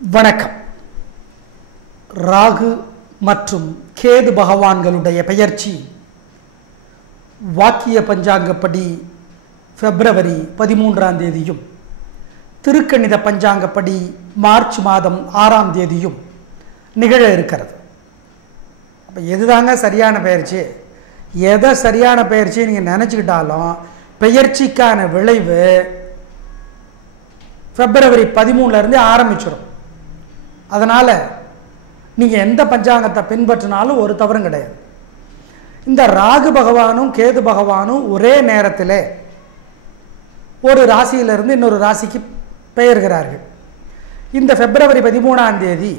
வணக்கம். ராகு மற்றும் கேது பகவான்களுடைய பெயர்ச்சி வாக்கிய பஞ்சாங்கப்படி பிப்ரவரி பதிமூன்றாம் தேதியும் திருக்கணித பஞ்சாங்கப்படி மார்ச் மாதம் ஆறாம் தேதியும் நிகழ இருக்கிறது. அப்போ எதுதாங்க சரியான பெயர்ச்சி? எதை சரியான பயிற்சி நீங்கள் நினச்சிக்கிட்டாலும் பெயர்ச்சிக்கான விளைவு பிப்ரவரி பதிமூணுலேருந்து ஆரம்பிச்சிடும் அதனால் நீங்கள் எந்த பஞ்சாங்கத்தை பின்பற்றினாலும் ஒரு தவறும் கிடையாது. இந்த ராகு பகவானும் கேது பகவானும் ஒரே நேரத்தில் ஒரு ராசியிலிருந்து இன்னொரு ராசிக்கு பெயர்கிறார்கள். இந்த பிப்ரவரி பதிமூணாம் தேதி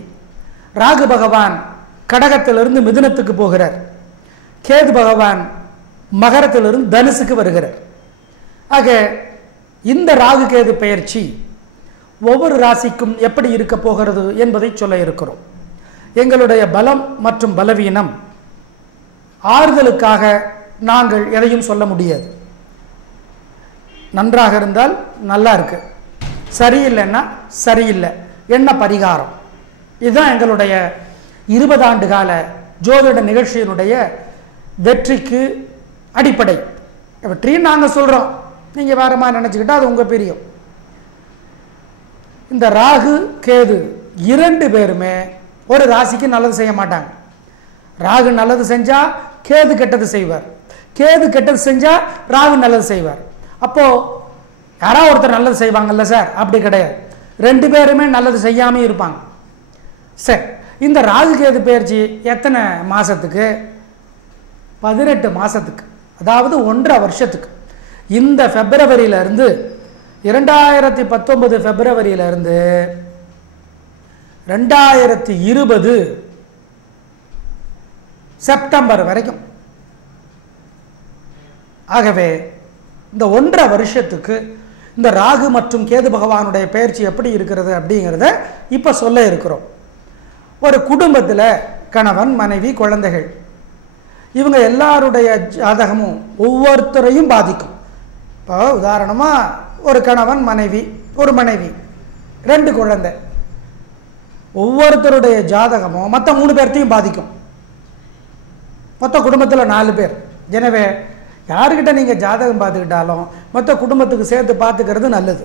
ராகு பகவான் கடகத்திலிருந்து மிதுனத்துக்கு போகிறார். கேது பகவான் மகரத்திலிருந்து தனுசுக்கு வருகிறார். ஆக இந்த ராகு கேது பெயர்ச்சி ஒவ்வொரு ராசிக்கும் எப்படி இருக்க போகிறது என்பதை சொல்ல இருக்கிறோம். எங்களுடைய பலம் மற்றும் பலவீனம் ஆறுதலுக்காக நாங்கள் எதையும் சொல்ல முடியாது. நன்றாக இருந்தால் நல்லா இருக்கு. சரியில்லைன்னா சரியில்லை. என்ன பரிகாரம்? இதுதான் எங்களுடைய இருபது ஆண்டு கால ஜோதிட நிகழ்ச்சியினுடைய வெற்றிக்கு அடிப்படை. வெற்றின்னு நாங்கள் சொல்கிறோம் நீங்கள் வேற மாதிரி நினச்சிக்கிட்டா அது உங்கள் பிரியம். இந்த ராகு கேது இரண்டு பேருமே ஒரு ராசிக்கு நல்லது செய்ய மாட்டாங்க. ராகு நல்லது செஞ்சால் கேது கெட்டது செய்வார். கேது கெட்டது செஞ்சால் ராகு நல்லது செய்வார். அப்போது யாராவது ஒருத்தர் நல்லது செய்வாங்கல்ல சார் அப்படி கிடையாது. ரெண்டு பேருமே நல்லது செய்யாமல் இருப்பாங்க. சரி இந்த ராகு கேது பயிற்சி எத்தனை மாதத்துக்கு பதினெட்டு மாதத்துக்கு அதாவது ஒன்றரை வருஷத்துக்கு. இந்த பிப்ரவரியிலேருந்து இரண்டாயிரத்தி பத்தொன்பது பிப்ரவரியிலிருந்து ரெண்டாயிரத்தி இருபது செப்டம்பர் வரைக்கும். ஆகவே இந்த ஒன்றரை வருஷத்துக்கு இந்த ராகு மற்றும் கேது பகவானுடைய பயிற்சி எப்படி இருக்கிறது அப்படிங்கிறத இப்போ சொல்ல இருக்கிறோம். ஒரு குடும்பத்தில் கணவன் மனைவி குழந்தைகள் இவங்க எல்லாருடைய ஜாதகமும் ஒவ்வொருத்தரையும் பாதிக்கும். இப்போ உதாரணமாக ஒரு கணவன் மனைவி ஒரு மனைவி ரெண்டு குழந்தை. ஒவ்வொருத்தருடைய ஜாதகமும் மற்ற மூணு பேர்த்தையும் பாதிக்கும். மொத்த குடும்பத்தில் நாலு பேர். எனவே யாருக்கிட்ட நீங்கள் ஜாதகம் பார்த்துக்கிட்டாலும் மொத்த குடும்பத்துக்கு சேர்த்து பார்த்துக்கிறது நல்லது.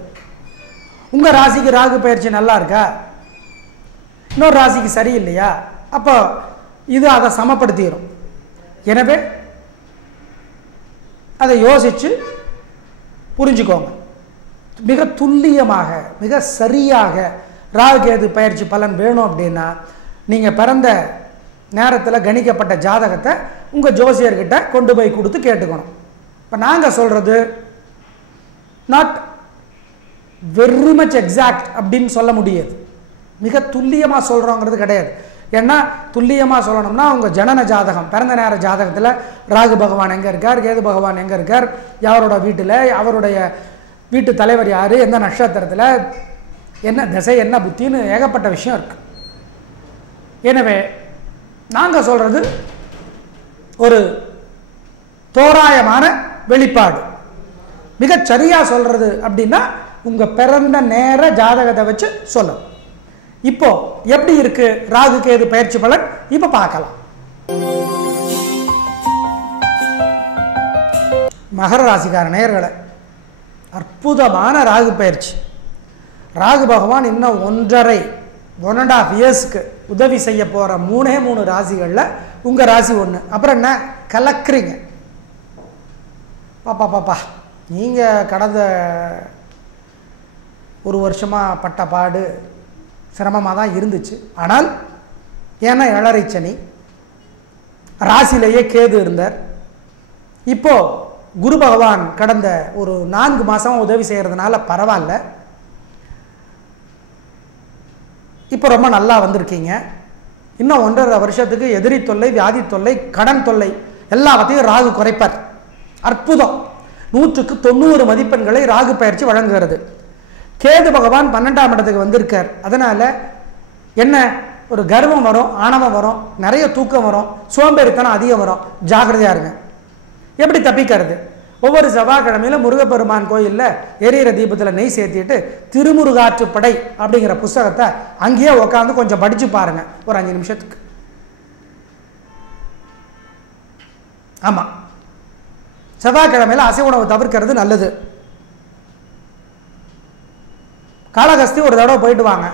உங்கள் ராசிக்கு ராகு பயிற்சி நல்லா இருக்கா? இன்னொரு ராசிக்கு சரியில்லையா? அப்போ இது அதை சமப்படுத்திடும் எனவே அதை யோசித்து புரிஞ்சுக்கோங்க. மிக துல்லியமாக மிக சரியாக ராகுகேது பயிற்சி பலன் வேணும் அப்படின்னா நீங்கள் பிறந்த நேரத்தில் கணிக்கப்பட்ட ஜாதகத்தை உங்கள் ஜோசியர்கிட்ட கொண்டு போய் கொடுத்து கேட்டுக்கணும். இப்போ நாங்கள் சொல்கிறது நாட் வெரி மச் எக்ஸாக்ட் அப்படின்னு சொல்ல முடியாது. மிக துல்லியமாக சொல்கிறோங்கிறது கிடையாது. ஏன்னா துல்லியமாக சொல்லணும்னா உங்கள் ஜனன ஜாதகம் பிறந்த நேர ஜாதகத்தில் ராகு பகவான் எங்கே இருக்கார் கேது பகவான் எங்கே இருக்கார் யாரோட வீட்டில் அவருடைய வீட்டு தலைவர் யார் எந்த நட்சத்திரத்தில் என்ன திசை என்ன புத்தின்னு ஏகப்பட்ட விஷயம் இருக்குது எனவே நாங்கள் சொல்கிறது ஒரு தோராயமான வெளிப்பாடு. மிகச் சரியாக சொல்கிறது அப்படின்னா உங்கள் பிறந்த நேர ஜாதகத்தை வச்சு சொல்லணும். இப்போ எப்படி இருக்கு? ராகு கேது பயிற்சி பலன்? இப்போ பார்க்கலாம். மகர ராசிக்கார நேர்களை அற்புதமான ராகு பயிற்சி. ராகு பகவான் இன்னும் ஒன்றரை ஒன் அண்ட் ஆஃப் இயர்ஸ்க்கு உதவி செய்ய போகிற மூணே மூணு ராசிகளில் உங்கள் ராசி ஒன்று அப்புறம் என்ன? கலக்குறீங்க. பாப்பா பாப்பா நீங்கள் கடந்த ஒரு வருஷமாக பட்ட பாடு சிரமமாக தான் இருந்துச்சு. ஆனால் ஏன்னா ஏழரை சனி ராசியிலேயே கேது இருந்தார். இப்போ குரு பகவான் கடந்த ஒரு நான்கு மாதம் உதவி செய்கிறதுனால பரவாயில்ல. இப்போ ரொம்ப நல்லா வந்திருக்கீங்க. இன்னும் ஒன்றரை வருஷத்துக்கு எதிரி தொல்லை வியாதி தொல்லை கடன் தொல்லை எல்லாவற்றையும் ராகு குறைப்பார். அற்புதம். நூற்றுக்கு தொண்ணூறு மதிப்பெண்களை ராகு பயிற்சி வழங்குகிறது. கேது பகவான் பன்னெண்டாம் இடத்துக்கு வந்திருக்கார். அதனால் என்ன? ஒரு கர்வம் வரும் ஆணவம் வரும் நிறைய தூக்கம் வரும் சோம்பேறித்தனம் அதிகம் வரும். ஜாக்கிரதையாக இருங்க. எப்படி தப்பிக்கிறது? ஒவ்வொரு செவ்வாய்க்கிழமையில முருகப்பெருமான் கோயிலில் எரியிற தீபத்தில் நெய் சேர்த்திட்டு திருமுருகாற்றுப்படை அப்படிங்கிற புஸ்தகத்தை அங்கேயே உட்காந்து கொஞ்சம் படிச்சு பாருங்க. ஒரு அஞ்சு நிமிஷத்துக்கு. ஆமாம் செவ்வாய்க்கிழமையில அசைவ உணவு தவிர்க்கிறது நல்லது. காலகஸ்தி ஒரு தடவை போயிட்டு வாங்க.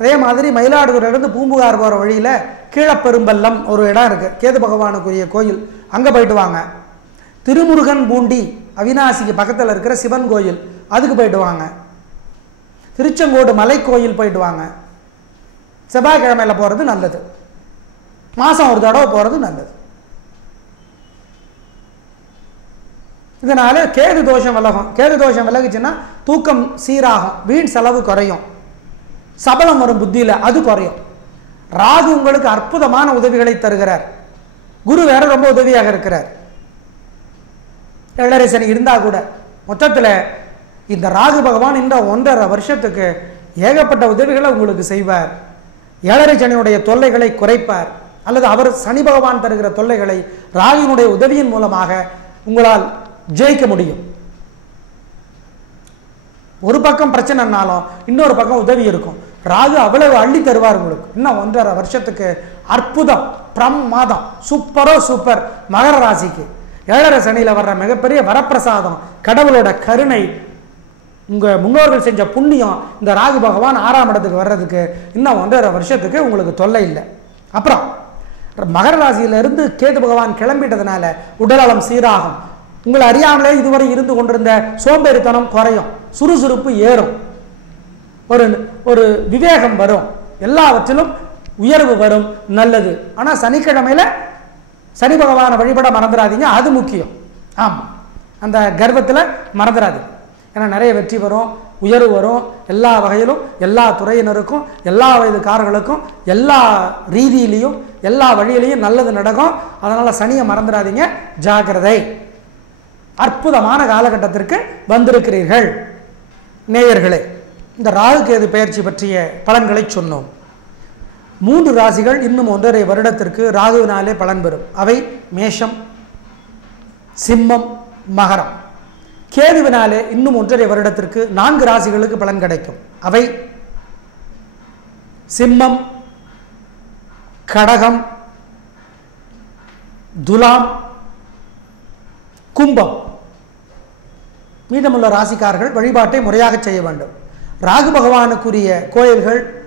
அதே மாதிரி மயிலாடுதுறையிலேருந்து பூம்புகார் போகிற வழியில் கீழப்பெரும்பல்லம் ஒரு இடம் இருக்குது கேது பகவானுக்குரிய கோயில். அங்கே போயிட்டு வாங்க. திருமுருகன் பூண்டி அவினாசிக்கு பக்கத்தில் இருக்கிற சிவன் கோயில் அதுக்கு போயிட்டு வாங்க. திருச்செங்கோடு மலைக்கோயில் போயிட்டு வாங்க. செவ்வாய்க்கிழமையில் போகிறது நல்லது. மாதம் ஒரு தடவை போகிறது நல்லது. இதனால் கேது தோஷம் விலகும். கேது தோஷம் விலகுச்சுன்னா தூக்கம் சீராகும் வீண் செலவு குறையும். சபலம் வரும் புத்தியில் அது குறையும். ராகு உங்களுக்கு அற்புதமான உதவிகளை தருகிறார். குரு வேற ரொம்ப உதவியாக இருக்கிறார். ஏழரை இருந்தால் கூட மொத்தத்தில் இந்த ராகு பகவான் இந்த ஒன்றரை வருஷத்துக்கு ஏகப்பட்ட உதவிகளை உங்களுக்கு செய்வார். ஏழரை சனியுடைய தொல்லைகளை குறைப்பார். அல்லது அவர் சனி பகவான் தருகிற தொல்லைகளை ராகுனுடைய உதவியின் மூலமாக உங்களால் ஜெயிக்க முடியும். ஒரு பக்கம் பிரச்சனைனாலும் இன்னொரு பக்கம் உதவி இருக்கும். ராகு அவ்வளவு அள்ளி தருவார் உங்களுக்கு. இன்னும் ஒன்றரை வருஷத்துக்கு அற்புதம். பிரமாதம் சூப்பரோ சூப்பர். மகர ராசிக்கு. ஏழரை சனியில் வர்ற மிகப்பெரிய வரப்பிரசாதம் கடவுளோட கருணை உங்கள் முன்னோர்கள் செஞ்ச புண்ணியம் இந்த ராகு பகவான் ஆறாம் இடத்துக்கு வர்றதுக்கு இன்னும் ஒன்றரை வருஷத்துக்கு உங்களுக்கு தொல்லை இல்லை. அப்புறம் மகர ராசியிலிருந்து கேது பகவான் கிளம்பிட்டதுனால உடல்நலம் சீராகும். உங்களை அறியாமலே இதுவரை இருந்து கொண்டிருந்த சோம்பேறித்தனம் குறையும். சுறுசுறுப்பு ஏறும். ஒரு ஒரு விவேகம் வரும். எல்லாவற்றிலும் உயர்வு வரும் நல்லது. ஆனால் சனிக்கிழமையில் சனி பகவானை வழிபட மறந்துடாதீங்க அது முக்கியம். ஆமாம் அந்த கர்வத்தில் மறந்துடாது ஏன்னா நிறைய வெற்றி வரும் உயர்வு வரும். எல்லா வகையிலும் எல்லா துறையினருக்கும் எல்லா வயதுக்காரர்களுக்கும் எல்லா ரீதியிலையும் எல்லா வழியிலையும் நல்லது நடக்கும். அதனால் சனியை மறந்துடாதீங்க ஜாக்கிரதை. அற்புதமான காலகட்டத்திற்கு வந்திருக்கிறீர்கள். நேயர்களே இந்த ராகு கேது பெயர்ச்சி பற்றிய பலன்களை சொன்னோம். மூன்று ராசிகள் இன்னும் ஒன்றரை வருடத்திற்கு ராகுவினாலே பலன் பெறும். அவை மேஷம் சிம்மம் மகரம். கேதுவினாலே இன்னும் ஒன்றரை வருடத்திற்கு நான்கு ராசிகளுக்கு பலன் கிடைக்கும். அவை சிம்மம் கடகம் துலாம் கும்பம். மீதமுள்ள ராசிக்காரர்கள் வழிபாட்டை முறையாக செய்ய வேண்டும். ராகு பகவானுக்குரிய கோயில்கள்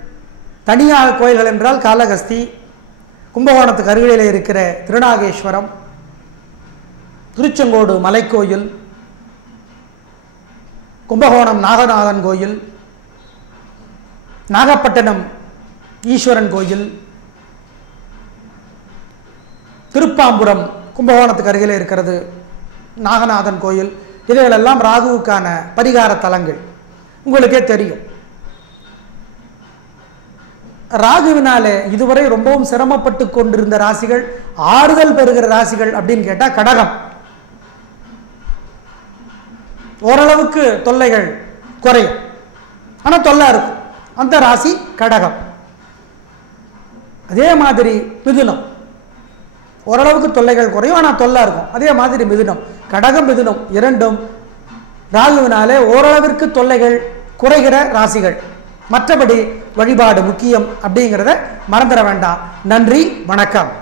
தனியாக கோயில்கள் என்றால் காளகஸ்தி கும்பகோணத்துக்கு அருகிலே இருக்கிற திருநாகேஸ்வரம் திருச்செங்கோடு மலைக்கோயில் கும்பகோணம் நாகநாதன் கோயில் நாகப்பட்டினம் ஈஸ்வரன் கோயில் திருப்பாம்புரம் கும்பகோணத்துக்கு அருகிலே இருக்கிறது நாகநாதன் கோயில். இவைகளெல்லாம் ராகுவுக்கான பரிகார தலங்கள். உங்களுக்கே தெரியும். ராகுவினாலே இதுவரை ரொம்பவும் சிரமப்பட்டு கொண்டிருந்த ராசிகள் ஆறுதல் பெறுகிற ராசிகள் அப்படின்னு கேட்டால் கடகம். ஓரளவுக்கு தொல்லைகள் குறையும். ஆனால் தொல்லை இருக்கும். அந்த ராசி கடகம். அதே மாதிரி மிதுனம். ஓரளவுக்கு தொல்லைகள் குறையும் ஆனால் தொல்லை இருக்கும். அதே மாதிரி மிதுனம். கடகம் மிதுனம் இரண்டும் ராகுவினாலே ஓரளவிற்கு தொல்லைகள் குறைகிற ராசிகள். மற்றபடி வழிபாடு முக்கியம் அப்படிங்கிறத மறந்துட வேண்டாம். நன்றி வணக்கம்.